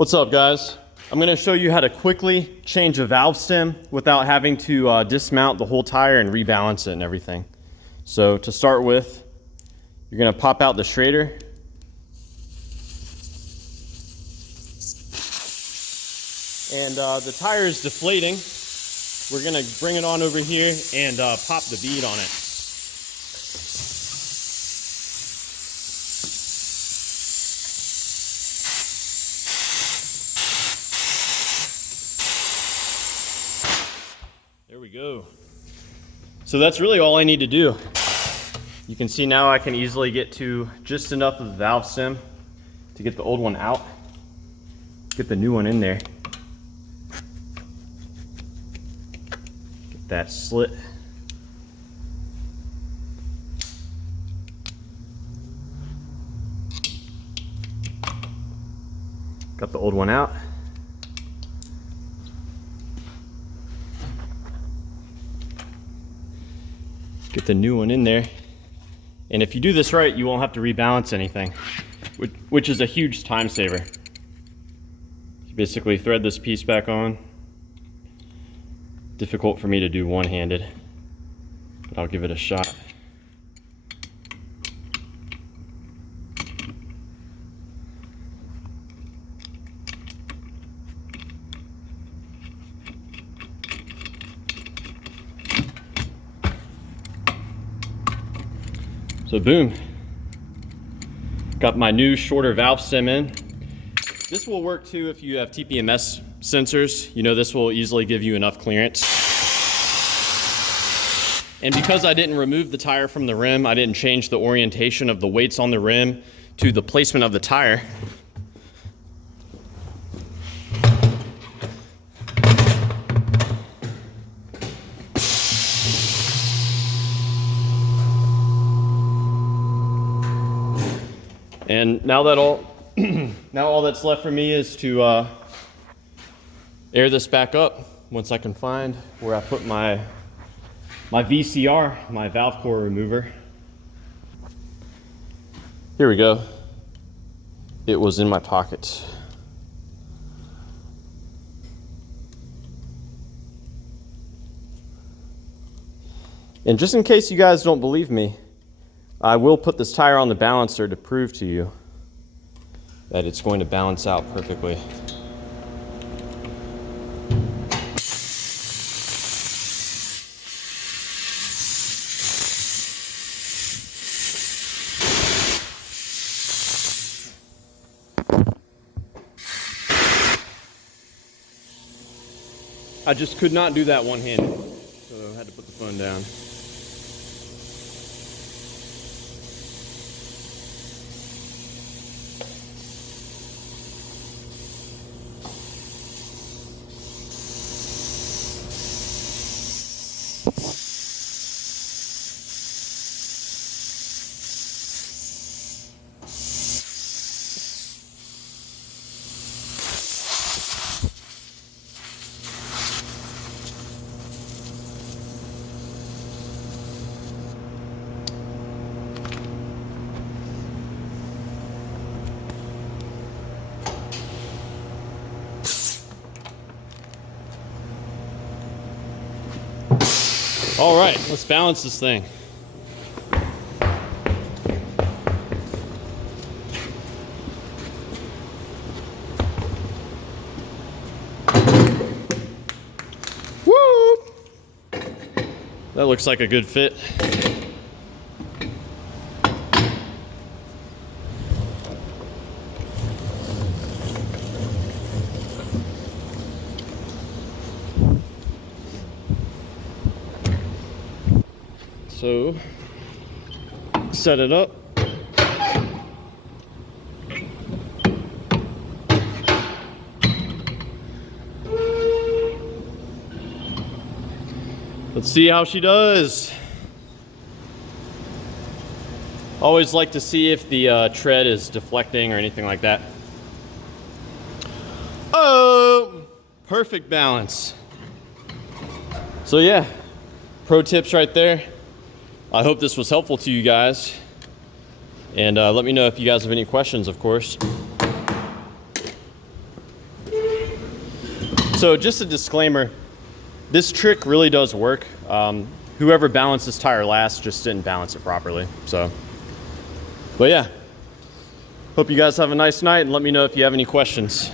What's up, guys? I'm going to show you how to quickly change a valve stem without having to dismount the whole tire and rebalance it and everything. So to start with, you're going to pop out the Schrader. And the tire is deflating. We're going to bring it on over here and pop the bead on it. There we go. So that's really all I need to do. You can see now I can easily get to just enough of the valve stem to get the old one out, get the new one in there. Get that slit. Got the old one out. Get the new one in there. And if you do this right, you won't have to rebalance anything, which is a huge time saver. You basically thread this piece back on. Difficult for me to do one-handed, but I'll give it a shot. So boom, got my new shorter valve stem in. This will work too if you have TPMS sensors. You know, this will easily give you enough clearance. And because I didn't remove the tire from the rim, I didn't change the orientation of the weights on the rim to the placement of the tire. And now that all that's left for me is to air this back up once I can find where I put my VCR, my valve core remover. Here we go. It was in my pocket. And just in case you guys don't believe me, I will put this tire on the balancer to prove to you that it's going to balance out perfectly. I just could not do that one-handed, so I had to put the phone down. All right, let's balance this thing. Woo! That looks like a good fit. So, set it up. Let's see how she does. Always like to see if the tread is deflecting or anything like that. Oh, perfect balance. So yeah, pro tips right there. I hope this was helpful to you guys. And let me know if you guys have any questions, of course. So just a disclaimer, this trick really does work. Whoever balanced this tire last just didn't balance it properly. So, but yeah, hope you guys have a nice night and let me know if you have any questions.